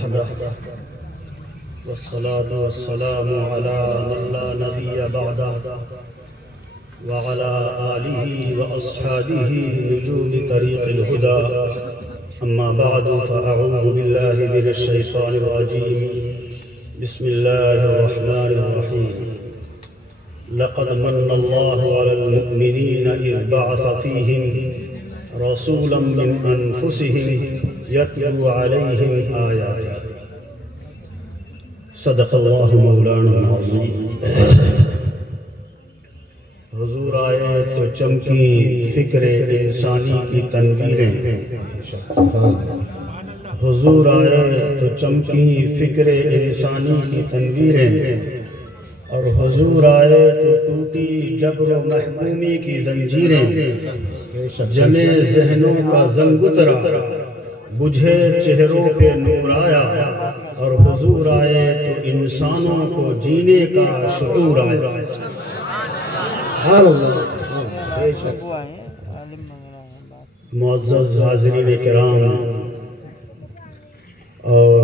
وحده والصلاة والسلام على من لا نبي بعده وعلى آله وأصحابه نجوم طريق الهدى أما بعد فأعوذ بالله من الشيطان الرجيم بسم الله الرحمن الرحيم لقد من الله على المؤمنين إذ بعث فيهم رسولا من أنفسهم يتلو عليهم آياته صدق اللہ مولانا العظیم۔ حضور آئے تو چمکی فکر انسانی کی تنویریں، حضور آئے تو چمکی فکر انسانی کی تنویریں، اور حضور آئے تو ٹوٹی جبر و محکومی کی زنجیریں، جمے ذہنوں کا زنگ اترا، بجھے چہروں پہ نور آیا، اور حضور آئے تو انسانوں کو جینے کا شعور آیا۔ معزز حاضرین کرام اور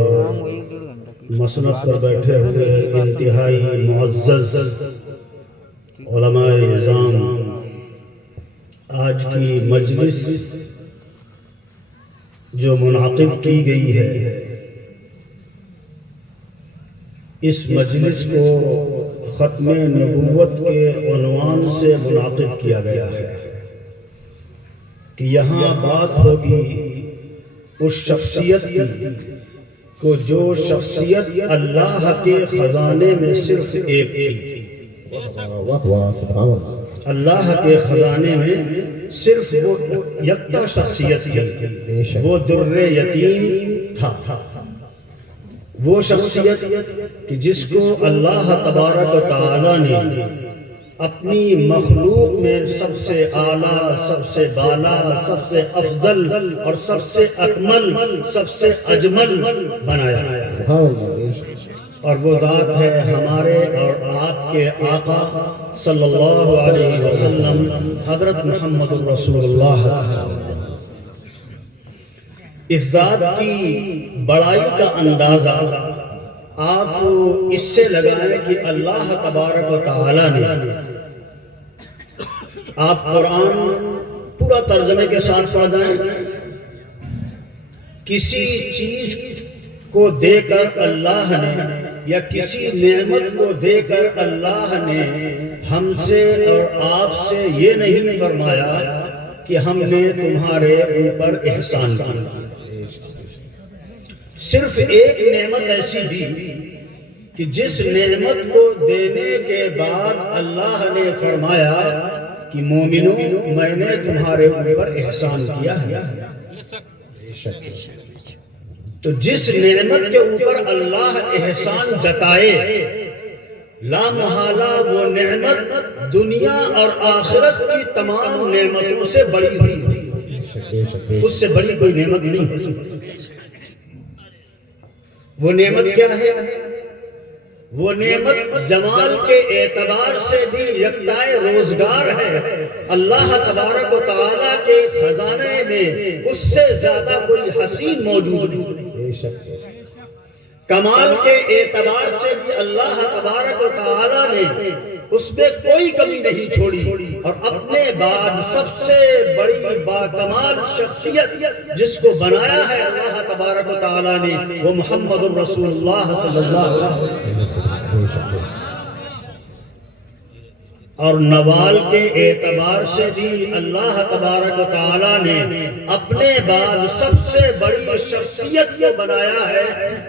مسند پر بیٹھے ہوئے انتہائی معزز علماء نظام، آج کی مجلس جو منعقد کی گئی ہے، اس مجلس کو ختم نبوت کے عنوان سے منعقد کیا گیا ہے کہ یہاں بات ہوگی اس شخصیت کی کو جو شخصیت اللہ کے خزانے میں صرف ایک تھی۔ اللہ کے خزانے میں صرف وہ یکتا شخصیت تھی، وہ در یتیم تھا، وہ شخصیت کہ جس کو اللہ تبارک و تعالی نے اپنی مخلوق میں سب سے اعلیٰ، سب سے بالا، سب سے افضل اور سب سے اکمل، سب سے اجمل بنایا، اور وہ ذات ہے ہمارے اور آپ کے آقا صلی اللہ علیہ وسلم حضرت محمد رسول اللہ۔ اس ذات کی بڑائی کا اندازہ آپ اس سے لگائیں کہ اللہ تبارک و تعالی نے، آپ قرآن پورا ترجمے کے ساتھ پڑھ جائیں، کسی چیز کو دے کر اللہ نے یا کسی نعمت کو دے کر اللہ نے ہم سے اور آپ سے یہ نہیں فرمایا کہ ہم نے تمہارے اوپر احسان کیا۔ صرف ایک نعمت ایسی دی کہ جس نعمت کو دینے کے بعد اللہ نے فرمایا کہ مومنوں میں نے تمہارے اوپر احسان کیا ہے۔ تو جس نعمت کے اوپر اللہ احسان جتائے، لا محالہ وہ نعمت دنیا اور آخرت کی تمام نعمتوں سے بڑی ہوئی، اس سے بڑی کوئی نعمت نہیں ہو سکتی۔ وہ نعمت کیا ہے؟ وہ نعمت جمال کے اعتبار سے بھی یکتائے روزگار ہے۔ اللہ تبارک و تعالیٰ کے خزانے میں اس سے زیادہ کوئی حسین موجود نہیں۔ کمال کے اعتبار سے بھی اللہ تبارک و تعالیٰ نے اس میں کوئی کمی نہیں چھوڑی، اور اپنے بعد سب سے بڑی باکمال شخصیت جس کو بنایا ہے اللہ تبارک و تعالیٰ نے، وہ محمد الرسول اللہ صلی اللہ علیہ وسلم۔ اور نوال کے اعتبار سے بھی اللہ تبارک و تعالیٰ نے اپنے بعد سب سے بڑی شخصیت کو بنایا ہے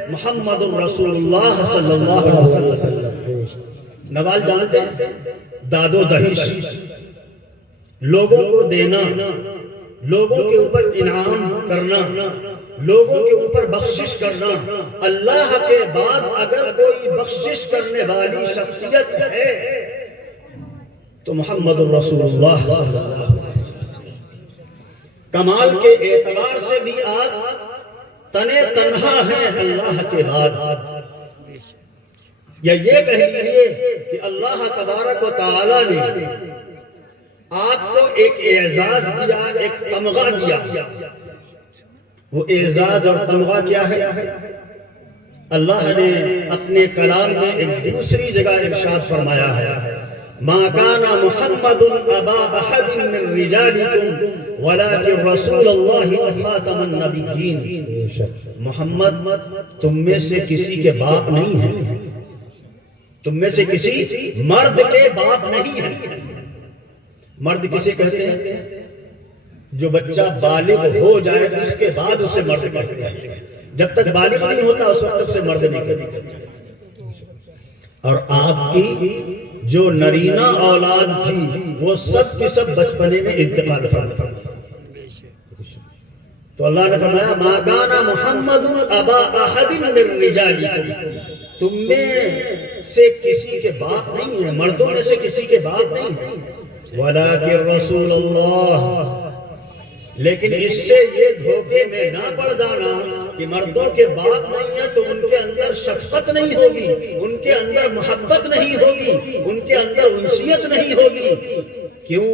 محمد الرسول اللہ صلی اللہ علیہ وسلم۔ نوال جانتے ہیں؟ داد و دہش، لوگوں کو دینا، لوگوں کے اوپر انعام کرنا، لوگوں کے اوپر بخشش کرنا۔ اللہ کے بعد اگر کوئی بخشش کرنے والی شخصیت ہے تو محمد الرسول اللہ صلی اللہ علیہ وسلم۔ کمال کے اعتبار سے بھی آپ تنے تنہا ہیں اللہ کے بعد، یا یہ کہہ لیجیے کہ اللہ تبارک و تعالی نے آپ کو ایک اعزاز دیا، ایک تمغہ دیا۔ وہ اعزاز اور تمغہ کیا ہے؟ اللہ نے اپنے کلام میں ایک دوسری جگہ ارشاد فرمایا ہے ما کان محمد ابا احد من رجالکم ولکن رسول اللہ وخاتم النبیین، محمد تم میں سے کسی کے باپ نہیں ہے، تم میں سے کسی مرد کے باپ نہیں ہے۔ مرد کسے کہتے ہیں؟ جو بچہ بالغ ہو جائے اس کے بعد اسے مرد کہتے ہیں، جب تک بالغ نہیں ہوتا اس وقت تک سے مرد نہیں کہتے۔ اور آپ کی جو نرینہ اولاد تھی وہ سب کی سب بچپنے میں انتقال فرمائی۔ تو اللہ نے فرمایا ما کان محمد ابا احد من رجالکم، تم میں سے کسی کے باپ نہیں ہے، مردوں میں سے کسی کے باپ نہیں ہے، ولکن رسول اللہ، لیکن اس سے یہ دھوکے میں نہ پڑ جانا کہ مردوں کے باپ نہیں ہیں تو ان کے اندر شفقت نہیں ہوگی، ان کے اندر محبت نہیں ہوگی، ان کے اندر انسیت نہیں ہوگی۔ کیوں؟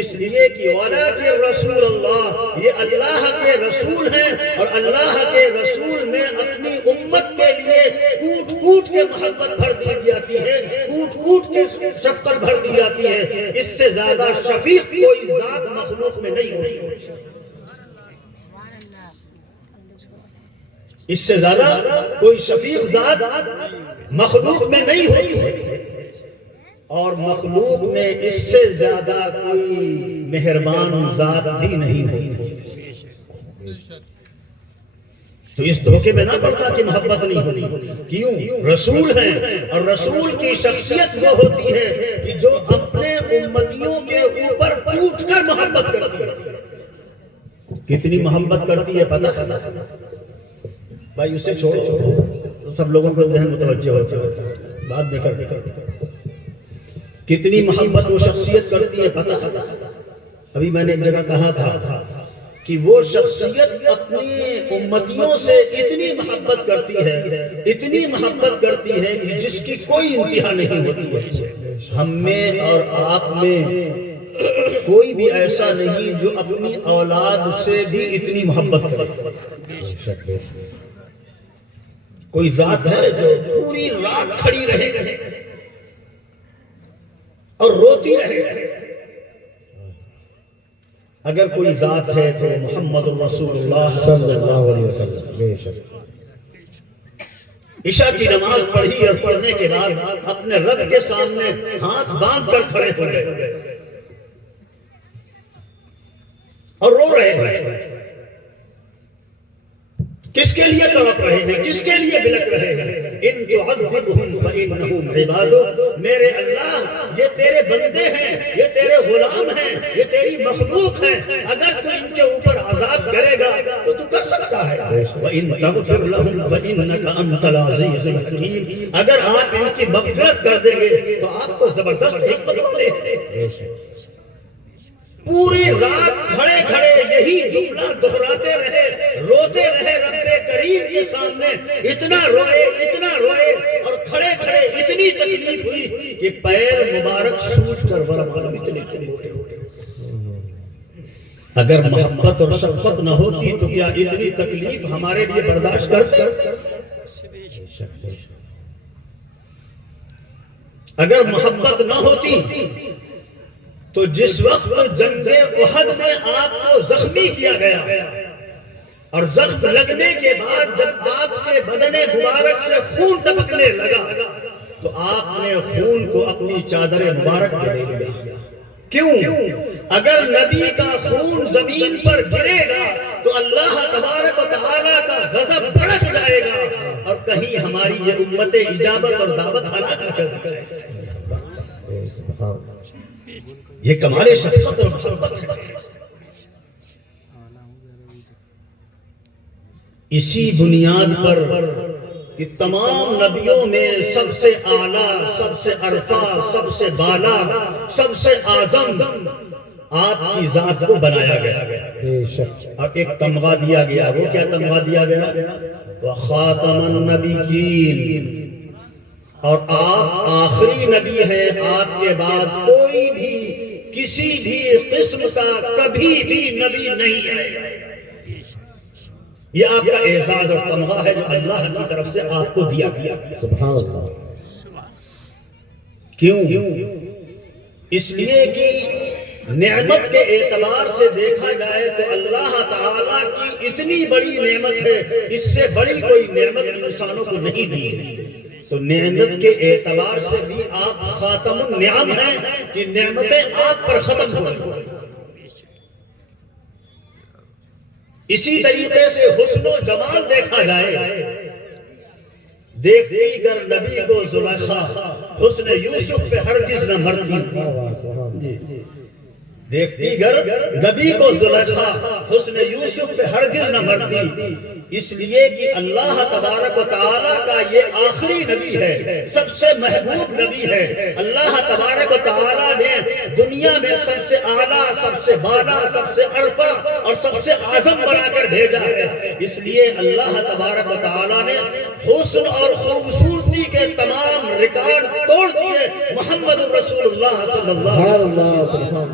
اس لیے کہ وَلَٰكِن رسول اللہ، یہ اللہ کے رسول ہیں، اور اللہ کے رسول میں اپنی امت کے لیے کوٹ کوٹ کے محبت بھر دی جاتی ہے، کوٹ کوٹ کے شفقت بھر دی جاتی ہے۔ اس سے زیادہ شفیق کوئی ذات مخلوق میں نہیں ہوتی، اس سے زیادہ کوئی شفیق ذات مخلوق میں نہیں ہوتی ہے، اور مخلوق میں اس سے زیادہ کوئی مہربان ذات بھی نہیں ہوتی۔ تو اس دھوکے میں نہ پڑتا کہ محبت نہیں ہوتی، کیوں؟ رسول ہیں، اور رسول کی شخصیت وہ ہوتی ہے کہ جو اپنے امتیوں کے اوپر ٹوٹ کر محبت کرتی ہے۔ کتنی محبت کرتی ہے پتہ ہے بھائی؟ اسے چھوڑو، سب لوگوں کو ذہن متوجہ ہوتا ہے، بعد میں کر کتنی محبت وہ شخصیت کرتی ہے پتہ ہے؟ ابھی میں نے ایک جگہ کہا تھا کہ وہ شخصیت اپنی امتیوں سے اتنی محبت کرتی ہے، اتنی محبت کرتی ہے کہ جس کی کوئی انتہا نہیں ہوتی ہے۔ ہم میں اور آپ میں کوئی بھی ایسا نہیں جو اپنی اولاد سے بھی اتنی محبت کرے۔ کوئی ذات ہے جو پوری رات کھڑی رہے اور روتی رہے؟ اگر کوئی ذات ہے تو محمد رسول اللہ صلی اللہ علیہ وسلم۔ عشاء کی نماز پڑھی اور پڑھنے کے بعد اپنے رب کے سامنے ہاتھ باندھ کر کھڑے ہو گئے اور رو رہے ہیں۔ کس کے لیے تڑپ رہے ہیں؟ کس کے لیے بلک رہے ہیں؟ ان تعذبهم فانهم عبادک، میرے اللہ یہ تیرے بندے ہیں، یہ تیرے غلام ہیں، یہ تیری مخلوق ہیں، اگر تو ان کے اوپر عذاب کرے گا تو تو کر سکتا ہے۔ وان تغفر لهم فانك انت العزیز الحکیم، اگر آپ ان کی مغفرت کر دیں گے تو آپ کو زبردست حکمت والے ہیں۔ پوری رات کھڑے کھڑے یہی جملہ دہراتے رہے، روتے رہے رب کریم کے سامنے، اتنا روئے اور کھڑے کھڑے اتنی تکلیف ہوئی کہ پیر مبارک سوج کر برمانو اتنے موٹے ہو گئے۔ اگر محبت اور شفقت نہ ہوتی تو کیا اتنی تکلیف ہمارے لیے برداشت کرتے؟ اگر محبت نہ ہوتی تو جس وقت جنگ احد میں آپ کو زخمی کیا گیا اور زخم لگنے کے بعد جب آپ کے بدن مبارک سے خون ٹپکنے لگا تو آپ نے خون کو اپنی چادر مبارک میں لے لیا۔ کیوں؟ اگر نبی کا خون زمین پر گرے گا تو اللہ تبارک و تعالی کا غضب بھڑک جائے گا اور کہیں ہماری یہ امت اجابت اور دعوت ہلاک نہ کر دی جائے۔ یہ کمال شفقت اور محبت ہے۔ اسی بنیاد پر کہ تمام نبیوں میں سب سے اعلیٰ، سب سے عرفہ، سب سے بالا، سب سے اعظم آپ کی ذات کو بنایا گیا اور ایک تمغہ دیا گیا۔ وہ کیا تمغہ دیا گیا؟ وَخَاتَمَ النَّبِيِّينَ، اور آپ آخری نبی ہیں، آپ کے بعد کوئی بھی کسی بھی قسم کا کبھی بھی نبی نہیں ہے۔ یہ آپ کا اعزاز اور تمغہ ہے جو اللہ کی طرف سے آپ کو دیا گیا. سبحان اللہ. کیوں؟ اس لیے کہ نعمت کے اعتبار سے دیکھا جائے تو اللہ تعالیٰ کی اتنی بڑی نعمت ہے، اس سے بڑی کوئی نعمت انسانوں کو نہیں دی ہے. تو نعمت کے اعتبار سے بھی آپ خاتم النعم ہیں کہ نعمتیں آپ پر ختم ہو گئی. اسی طریقے سے حسن و جمال دیکھا جائے، دیکھتی گر نبی کو زلیخا حسن یوسف پہ ہرگز نہ مرتی. دیکھتی گر نبی کو زلیخا حسن یوسف پہ ہرگز نہ مرتی. اس لیے کہ اللہ تبارک و تعالیٰ کا یہ آخری نبی ہے، سب سے محبوب نبی ہے. اللہ تبارک و تعالیٰ نے دنیا میں سب سے اعلیٰ، سب سے بالا، سب سے عرفہ اور سب سے اعظم بنا کر بھیجا ہے. اس لیے اللہ تبارک و تعالیٰ نے حسن اور خوبصورتی کے تمام ریکارڈ توڑ دیے. محمد رسول اللہ صلی اللہ علیہ وسلم.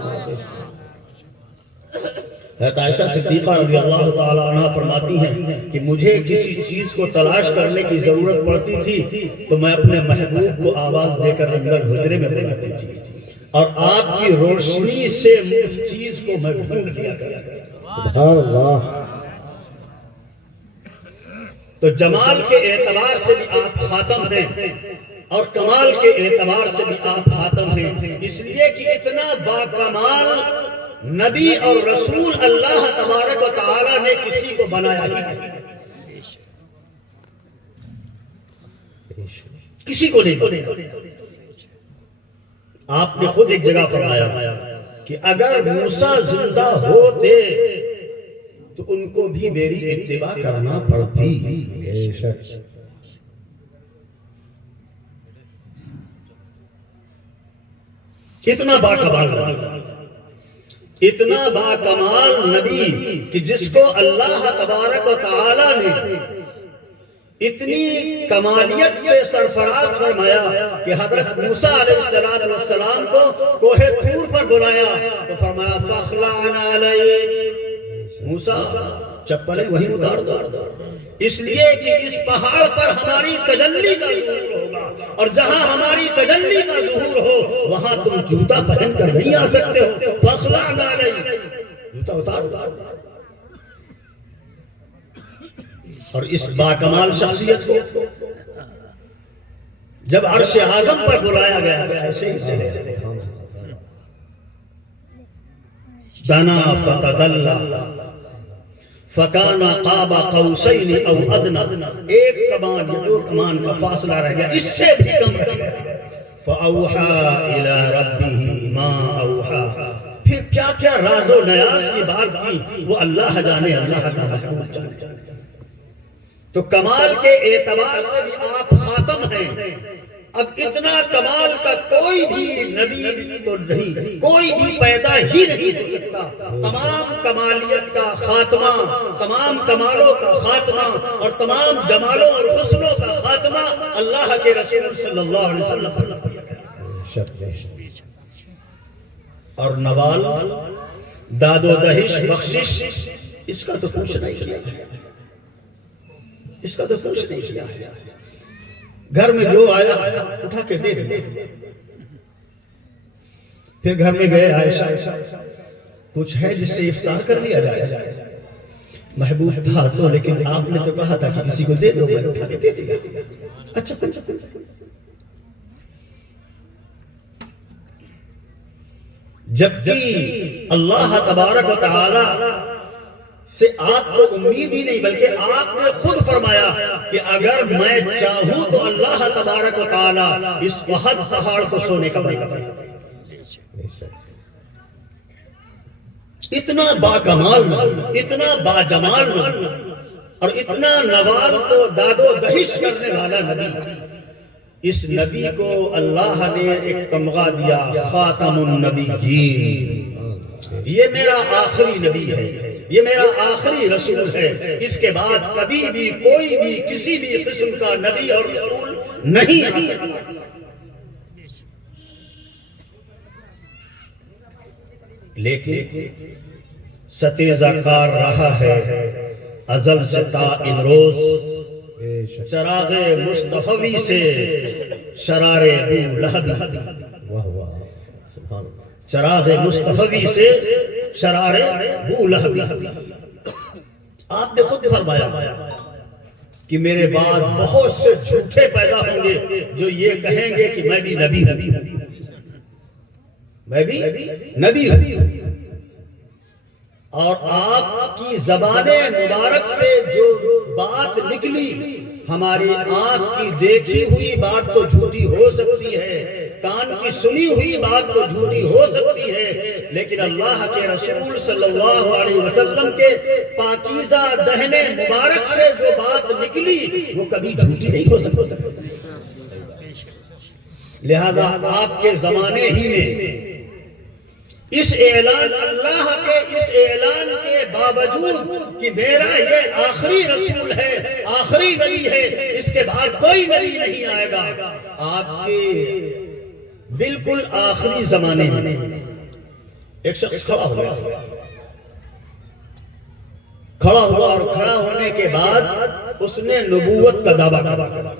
حضرت عائشہ صدیقہ رضی اللہ تعالیٰ عنہ فرماتی ہیں کہ مجھے کسی چیز کو تلاش کرنے کی ضرورت پڑتی تھی تو میں اپنے محبوب کو آواز دے کر اندر حجرے میں بلاتی تھی اور آپ کی روشنی سے اس چیز کو میں ڈھونڈ لیا کرتا تھا. تو جمال کے اعتبار سے بھی آپ خاتم ہیں اور کمال کے اعتبار سے بھی آپ خاتم ہیں. اس لیے کہ اتنا باکمال نبی اور رسول اللہ تبارک و تعالیٰ نے کسی کو بنایا ہی نہیں، کسی کو نہیں. آپ نے خود ایک جگہ فرمایا کہ اگر موسیٰ زندہ ہوتے تو ان کو بھی میری اتباع کرنا پڑتی. اتنا باکمال، اتنا باکمال نبی کہ جس کو اللہ تبارک و تعالیٰ نے اتنی کمالیت سے سرفراز فرمایا کہ حضرت موسیٰ علیہ السلام کو کوہ طور پر بلایا تو فرمایا فَخْلَعْنَ عَلَيْكَ، موسیٰ چپلیں وہیں اتار دو. اس لیے کہ اس پہاڑ پر ہماری تجلی کا ظہور ہوگا اور جہاں ہماری تجلی کا ظہور ہو وہاں تم جوتا پہن کر نہیں آ سکتے ہو. فَخْلَعْنَ عَلَيْكَ، جوتا اتار دو. اور اس باکمال شخصیت کو جب عرش اعظم پر بلایا گیا تو ایسے ہی چلے جائے. دنا فتدلّا فَكَانَ قَابَ قَوْسَيْنِ أَوْ أَدْنَى، ایک کمان یا دو کمان کا فاصلہ رہ گیا، اس سے بھی کم رہ گیا. فَأَوْحَى إِلَىٰ رَبِّهِ مَا أَوْحَى، پھر کیا کیا راز و نیاز کی بات کی وہ اللہ جانے، اللہ کا محبوب جانے. تو کمال کے اعتبار سے بھی آپ خاتم ہیں. اب اتنا کمال کا کوئی بھی نبی تو نہیں، کوئی بھی پیدا ہی نہیں ہو سکتا. تمام کمالیت کا خاتمہ، تمام کمالوں کا خاتمہ اور تمام جمالوں اور حسنوں کا خاتمہ اللہ کے رسول صلی اللہ علیہ وسلم پر. اور نوال، داد و دہش، بخشش، اس کا تو کچھ نہیں کیا، اس کا تو کچھ نہیں کیا. گھر میں جو آیا اٹھا کے دے دیا. پھر گھر میں گئے، عائشہ کچھ ہے جس سے افطار کر لیا جائے. محبوب تھا تو، لیکن آپ نے تو کہا تھا کہ کسی کو دے دو، میں اٹھا کے دے دیا. اچھا جبکہ اللہ تبارک و تعالی سے آپ کو امید ہی نہیں، بلکہ آپ نے خود فرمایا کہ اگر میں چاہوں تو اللہ تبارک و تعالی اس احد پہاڑ کو سونے کا بنا دے. اتنا باکمال نبی، اتنا باجمال نبی اور اتنا نوال کو داد و دہش کرنے والا نبی. اس نبی کو اللہ نے ایک تمغہ دیا، خاتم النبیین. یہ میرا آخری نبی ہے، یہ میرا آخری رسول ہے. اس کے بعد کبھی بھی کوئی بھی کسی بھی قسم کا نبی اور رسول نہیں آ سکتا. لیکن ستیزہ کار رہا ہے ازل سے تا امروز چراغ مصطفی سے شرار ابو لہب، چراغ مصطفی سے شرار ابو لہب۔ آپ نے خود فرمایا کہ میرے بعد بہت سے جھوٹے پیدا ہوں گے جو یہ کہیں گے کہ میں بھی نبی ہوں، میں بھی نبی ہوں۔ اور آپ کی زبان مبارک سے جو بات نکلی، ہماری آنکھ کی دیکھی ہوئی بات تو جھوٹی ہو سکتی ہے، کان کی سنی ہوئی بات تو جھوٹی ہو سکتی ہے، لیکن اللہ کے رسول صلی اللہ علیہ وسلم کے پاکیزہ دہن مبارک سے جو بات نکلی وہ کبھی جھوٹی نہیں ہو سکتی۔ لہذا آپ کے زمانے ہی میں اس اعلان، اللہ کے اس اعلان کے باوجود کہ میرا یہ آخری رسول ہے، آخری نبی ہے، اس کے بعد کوئی نبی نہیں آئے گا، آپ کے بالکل آخری زمانے میں ایک شخص کھڑا ہوا اور کھڑا ہونے کے بعد اس نے نبوت کا دعویٰ کیا،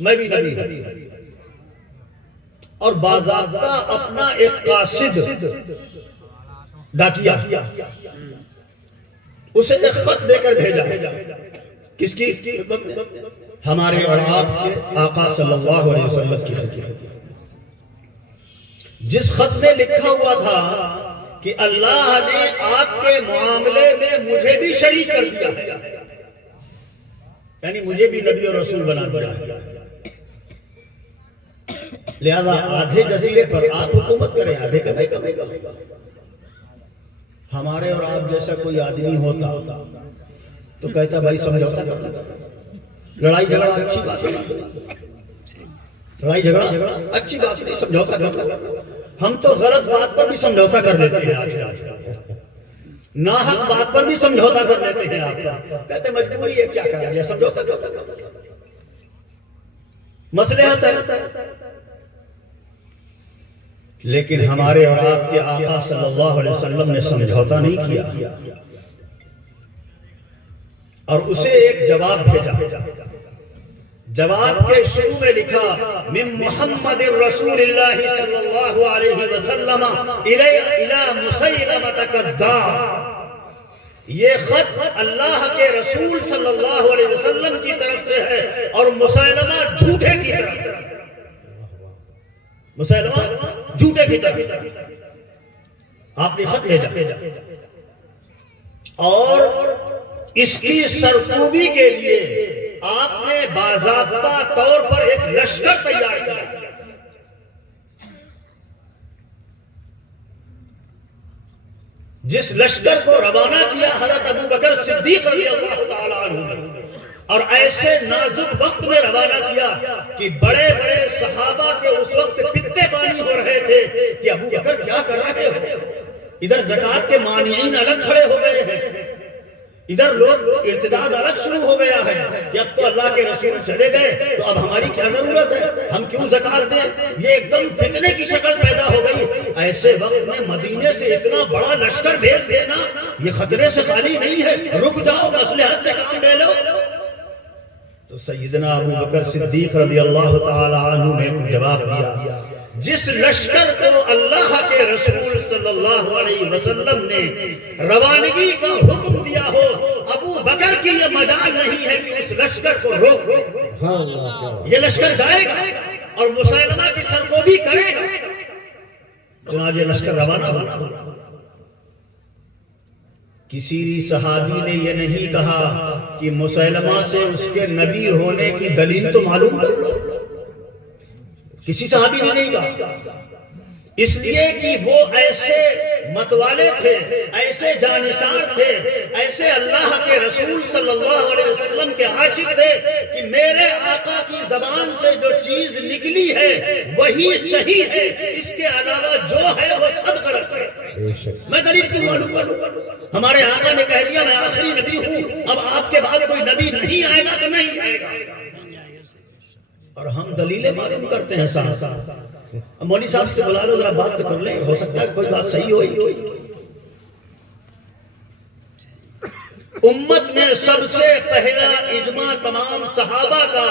میں بھی نبی ہوں، اور باضابطہ اپنا ایک قاصد ڈاکیا اسے ایک خط دے کر بھیجا، کس کی؟ ہمارے اور آپ کے آقا صلی اللہ علیہ وسلم کی خط، جس خط میں لکھا ہوا تھا کہ اللہ نے آپ کے معاملے میں مجھے بھی شریک کر دیا ہے، یعنی مجھے بھی نبی اور رسول بنا دیا ہے، لہذا آدھے جزیرے پر آپ حکومت کریں، آدھے کا نہیں کرے گا۔ ہمارے اور آپ جیسا کوئی آدمی ہوتا تو کہتا بھائی سمجھوتا کرتا، لڑائی جھگڑا اچھی بات ہے، لڑائی جھگڑا اچھی بات نہیں، سمجھوتا کرتا۔ ہم تو غلط بات پر بھی سمجھوتا کر لیتے ہیں، آج ناحق بات پر بھی سمجھوتا کر لیتے ہیں، آپ کہتے مجبوری ہے، کیا کرا جائے، سمجھوتا کرتا، مصلحت ہے۔ لیکن ہمارے اور آپ کے آقا صلی اللہ علیہ وسلم نے سمجھوتا نہیں کیا اور اسے ایک جواب بھیجا۔ جواب کے شروع میں لکھا من محمد رسول اللہ صلی اللہ علیہ وسلم الی مسیلمۃ کذاب۔ یہ خط اللہ کے رسول صلی اللہ علیہ وسلم کی طرف سے ہے اور مسیلمہ جھوٹے کی طرف، مسیلمہ جھوٹے کی طرف آپ نے خط بھیجا، اور اس کی سرکوبی کے لیے آپ نے باضابطہ طور پر ایک لشکر تیار کیا۔ جس لشکر کو روانہ کیا حضرت ابو بکر صدیق رضی اللہ تعالیٰ عنہ نے، اور ایسے نازک وقت میں روانہ کیا کہ بڑے بڑے صحابہ کے اس وقت پتے پانی ہو رہے تھے کہ ابو بکر کیا کر رہے ہو، ادھر زکوٰۃ کے مانعین الگ کھڑے ہو گئے ہیں، ادھر لوگ ارتداد الگ شروع ہو گیا ہے کہ اب تو اللہ کے رسول چلے گئے تو اب ہماری کیا ضرورت ہے، ہم کیوں زکوٰۃ دیں، یہ ایک دم فتنے کی شکل پیدا ہو گئی۔ ایسے وقت میں مدینے سے اتنا بڑا لشکر بھیج دینا یہ خطرے سے خالی نہیں ہے، رک جاؤ، مصلحت سے کام لے لو۔ تو سیدنا ابو بکر صدیق رضی اللہ تعالی عنہ نے جواب دیا، جس لشکر کو اللہ کے رسول صلی اللہ علیہ وسلم نے روانگی کا حکم دیا ہو، ابو بکر کی یہ مجال نہیں ہے کہ اس لشکر کو روک، یہ لشکر جائے گا اور مسیلمہ کی سرکوبی کرے گا۔ چنانچہ لشکر روانہ ہوا۔ کسی صحابی نے یہ نہیں کہا کہ مسیلمہ سے اس کے نبی ہونے کی دلیل تو معلوم کر لو، کسی صحابی نے نہیں کہا، اس لیے کہ وہ ایسے متوالے تھے، ایسے جانثار تھے، ایسے اللہ کے رسول صلی اللہ علیہ وسلم کے عاشق تھے کہ میرے آقا کی زبان سے جو چیز نکلی ہے وہی صحیح ہے، اس کے علاوہ جو ہے وہ سب غلط ہے، میں دلیل کیوں معلوم کروں؟ ہمارے آقا نے کہہ دیا میں آخری نبی ہوں، اب آپ کے بعد کوئی نبی نہیں آئے گا تو نہیں آئے گا، اور ہم دلیلیں معلوم کرتے ہیں صاحب۔ مولوی صاحب سے بلا لو ذرا بات تو کر لیں، ہو سکتا ہے کوئی بات صحیح ہوئی۔ امت میں سب سے پہلا اجماع تمام صحابہ کا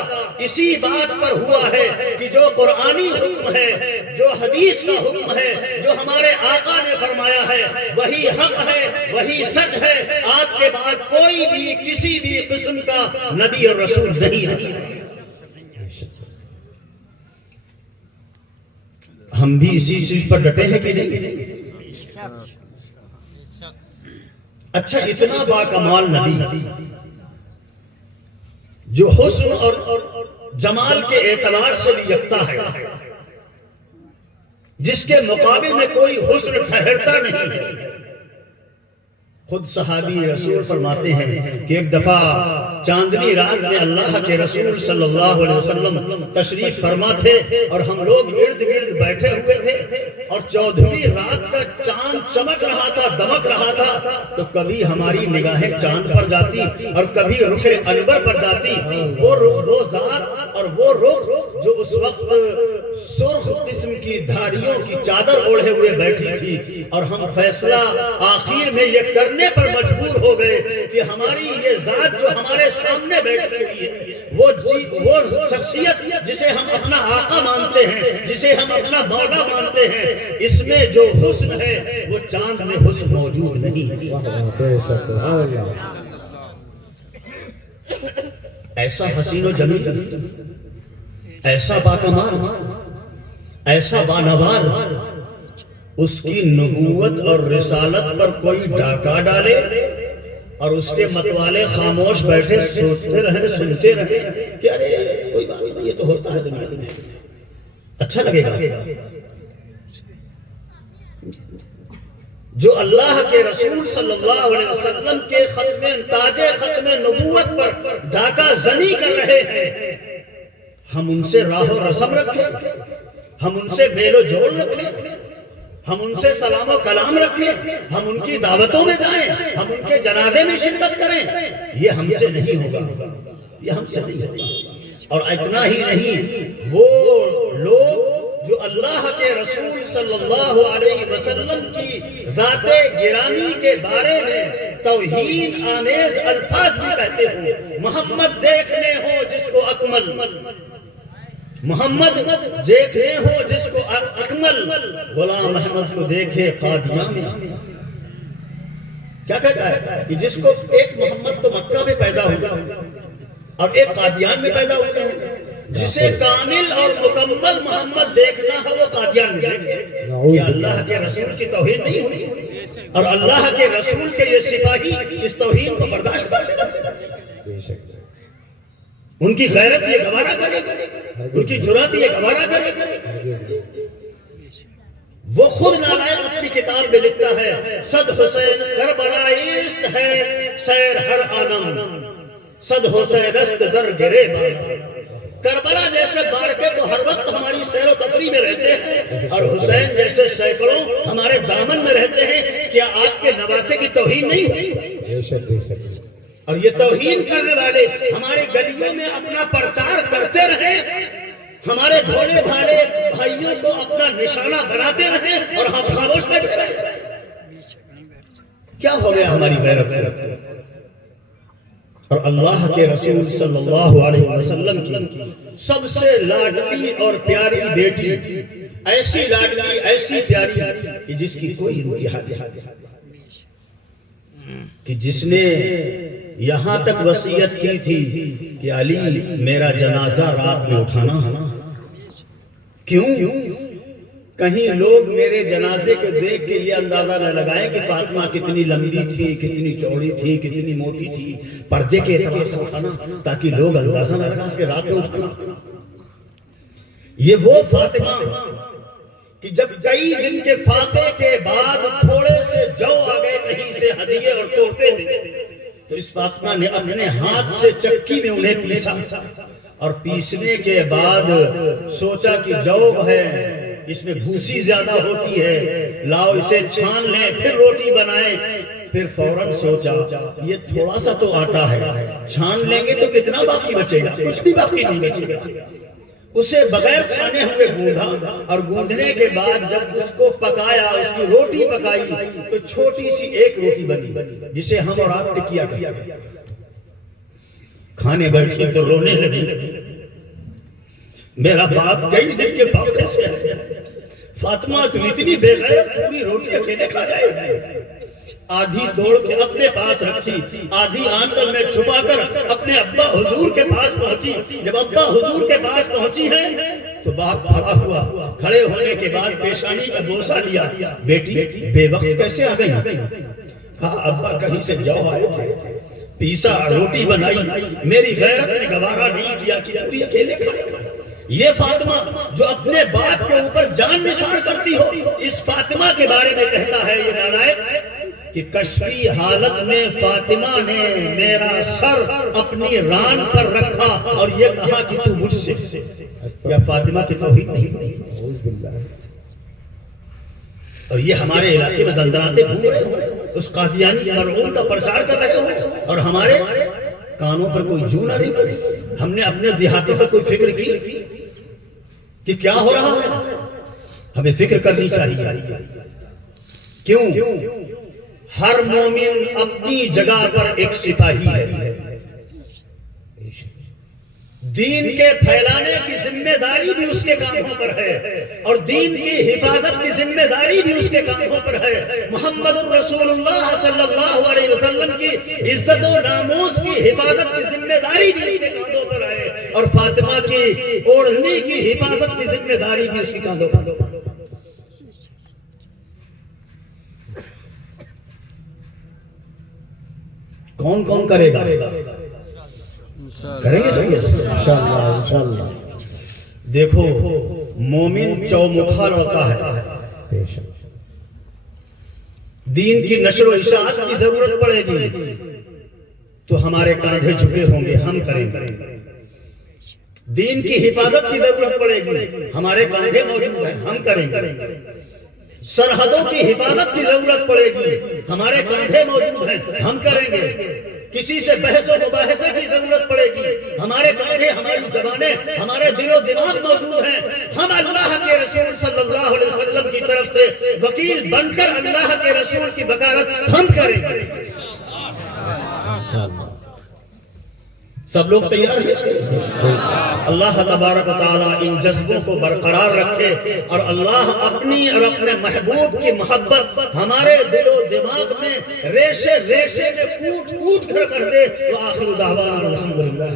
اسی بات پر ہوا ہے کہ جو قرآنی حکم ہے، جو حدیث کا حکم ہے، جو ہمارے آقا نے فرمایا ہے، وہی حق ہے، وہی سچ ہے۔ آپ کے بعد کوئی بھی کسی بھی قسم کا نبی اور رسول نہیں ہے۔ ہم بھی اسی چیز پر ڈٹے ہیں کہ نہیں؟ اچھا، اتنا باکمال نبی جو حسن اور جمال کے اعتبار سے بھی یکتا ہے، جس کے مقابل میں کوئی حسن ٹھہرتا نہیں ہے، خود صحابی رسول فرماتے ہیں کہ ایک دفعہ چاندنی رات میں اللہ کے رسول صلی اللہ علیہ وسلم تشریف فرما تھے اور ہم لوگ ارد گرد بیٹھے ہوئے تھے اور 14ویں رات کا چاند چمک رہا تھا، دمک رہا تھا، تو کبھی ہماری نگاہیں چاند پر جاتی اور کبھی رخ انور پر جاتی۔ وہ ذات اور وہ رخ جو اس وقت سرخ قسم کی دھاڑیوں کی چادر اوڑھے ہوئے بیٹھی تھی، اور ہم فیصلہ آخر میں یہ کرنے پر مجبور ہو گئے کہ ہماری یہ ذات جو ہمارے سامنے بیٹھی ہوئی ہے، وہ شخصیت جسے ہم اپنا آقا مانتے ہیں، جسے ہم اپنا مولا مانتے ہیں، اس میں جو حسن ہے وہ چاند میں حسن موجود نہیں ہے۔ ایسا حسین و جمیل، ایسا باکمال، ایسا بانوار، اس کی نبوت اور رسالت پر کوئی ڈاکہ ڈالے اور اس کے متوالے خاموش بیٹھے سوچتے رہیں، سنتے رہیں کہ ارے کوئی بات نہیں، یہ تو ہوتا ہے دنیا میں، اچھا لگے گا۔ جو اللہ کے رسول صلی اللہ علیہ وسلم کے تاج ختم نبوت پر ڈاکہ زنی کر رہے ہیں، ہم ان سے راہ و رسم رکھیں، ہم ان سے بیل و جول رکھیں، ہم ان سے سلام و کلام رکھیں، ہم ان کی دعوتوں میں جائیں، ہم ان کے جنازے میں شرکت کریں، یہ ہم سے نہیں ہوگا، یہ ہم سے نہیں ہوگا۔ اور اتنا ہی نہیں، وہ لوگ جو اللہ کے رسول صلی اللہ علیہ وسلم کی ذات گرامی کے بارے میں توہین آمیز الفاظ بھی کہتے ہوں، محمد دیکھنے ہو جس کو اکمل، محمد دیکھنے ہو جس کو اکمل، غلام احمد کو دیکھے قادیاں میں۔ کیا کہتا ہے کہ جس کو ایک محمد تو مکہ میں پیدا ہوا اور ایک قادیان میں پیدا ہوتے ہیں، جسے کامل اور مکمل محمد دیکھنا ہے وہ قادیان میں دیکھے۔ کیا اللہ کے رسول کی توہین نہیں ہوئی؟ اور اللہ کے رسول کے یہ سپاہی اس توہین کو برداشت کرتے رہے؟ ان کی غیرت یہ گوارا کرے گا؟ ان کی جرات یہ گوارا کرے گا؟ وہ خود نالائق اپنی کتاب میں لکھتا ہے، صد حسین کربلائیست ہے سیر ہر آنم، صد حسین است در گرے بانا۔ کربلا جیسے بارکے تو ہر وقت ہماری سیر و تفریح میں رہتے ہیں، اور حسین جیسے سینکڑوں ہمارے دامن میں رہتے ہیں۔ کیا آپ کے نواسے کی توہین نہیں ہوئی؟ اور یہ توہین کرنے والے ہمارے گلیوں میں اپنا پرچار کرتے رہے، ہمارے بھولے بھالے بھائیوں کو اپنا نشانہ بناتے رہے اور ہم خاموش بیٹھے رہے۔ کیا ہو گیا ہماری غیرت؟ اور اللہ کے رسول صلی اللہ علیہ وسلم کی سب سے لاڈلی اور پیاری بیٹی، ایسی لاڈلی ایسی پیاری کہ جس کی کوئی انتہا نہیں، کہ جس نے یہاں تک وصیت کی تھی کہ علی میرا جنازہ رات میں اٹھانا ہے۔ کیوں؟ کہیں لوگ میرے جنازے کو دیکھ کے یہ اندازہ نہ لگائیں کہ فاطمہ کتنی لمبی تھی، کتنی چوڑی تھی، کتنی موٹی تھی، پردے کے اعتبار سے اٹھانا، تاکہ لوگ اندازہ نہ لگا کہ رات میں اٹھانا۔ یہ وہ فاطمہ کہ جب کئی دن کے فاتح کے بعد تھوڑے سے جو آ گئے کہیں سے ہدیے اور تحفے میں، تو اس فاطمہ نے اپنے ہاتھ سے چکی میں انہیں پیسا، اور پیسنے کے بعد سوچا کہ جو ہے اس میں بھوسی زیادہ ہوتی ہے، لاؤ اسے چھان لیں پھر روٹی بنائیں۔ پھر فوراً سوچا یہ تھوڑا سا تو آٹا ہے، چھان لیں گے تو کتنا باقی بچے گا؟ کچھ بھی باقی نہیں بچے گا۔ اسے بغیر چھانے ہوئے گوندھا، اور گوندھنے کے بعد جب اس کو پکایا، اس کی روٹی پکائی، تو چھوٹی سی ایک روٹی بنی جسے ہم اور آپ ٹکیا کہتے ہیں۔ کھانے بیٹھی تو رونے لگی، میرا باپ کئی دن کے فاقے سے ہے، فاطمہ تو اتنی بے غیرت پوری روٹی اکیلے کھا جائے۔ آدھی توڑ کے اپنے پاس رکھی، آدھی آنگن میں چھپا کر اپنے ابا حضور کے پاس پہنچی۔ جب ابا حضور کے پاس پہنچی ہیں تو باپ کھڑا ہوا، کھڑے ہونے کے بعد پیشانی کا بوسہ لیا، بیٹی بے وقت کیسے آ گئی؟ کہا ابا کہیں سے جو آئے تھے، پیسا روٹی بنائی، میری غیرت نے گوارا نہیں کیا کہ پوری اکیلے کھائے۔ یہ فاطمہ جو اپنے باپ کے اوپر جان نثار کرتی ہو، اس فاطمہ کے بارے میں کہتا ہے یہ نالائق کہ کشفی حالت میں فاطمہ نے میرا سر اپنی ران پر رکھا اور یہ کہا کہ تو مجھ سے، یا فاطمہ کی توحید نہیں ہوئی؟ اور یہ ہمارے علاقے میں دندراتے گھوم رہے ہوں، اس قادیانی مرعون کا پرچار کر رہے ہوں، اور ہمارے کانوں پر کوئی جو نہ رہی پڑی۔ ہم نے اپنے دیہاتوں پر کوئی فکر کی کہ کیا ہو رہا ہے؟ ہمیں فکر کرنی چاہیے۔ کیوں؟ ہر مومن اپنی جگہ پر ایک سپاہی ہے، دین کے پھیلانے کی ذمہ داری بھی اس کے کاندھوں پر ہے، اور دین کی حفاظت کی ذمہ داری بھی اس کے کاندھوں پر ہے۔ محمد رسول اللہ صلی اللہ علیہ وسلم کی عزت و ناموس کی حفاظت کی ذمہ داری بھی اس کے کاندھوں پر ہے، اور فاطمہ کی اوڑھنی کی حفاظت کی ذمہ داری بھی اس کے کاندھوں پر ہے۔ کون کون کرے گا؟ کریں گے سب انشاءاللہ۔ دیکھو مومن چومکھا لڑکا ہے، دین کی نشر و اشاعت کی ضرورت پڑے گی تو ہمارے کاندھے جھکے ہوں گے، ہم کریں گے۔ دین کی حفاظت کی ضرورت پڑے گی، ہمارے کاندھے موجود ہیں، ہم کریں گے۔ سرحدوں کی حفاظت کی ضرورت پڑے گی، ہمارے کاندھے موجود ہیں، ہم کریں گے۔ کسی سے بحث و مباحثے کی ضرورت پڑے گی، ہمارے کاندھے، ہماری زبانیں، ہمارے دل و دماغ موجود ہیں، ہم اللہ کے رسول صلی اللہ علیہ وسلم کی طرف سے وکیل بن کر اللہ کے رسول کی بکارت ہم کریں گے۔ سب لوگ تیار ہیں؟ اللہ تبارک و تعالی ان جذبوں کو برقرار رکھے، اور اللہ اپنی اور اپنے محبوب کی محبت ہمارے دل و دماغ میں ریشے ریشے میں کوٹ کوٹ کر دے۔ وآخر دعوانا الحمدللہ۔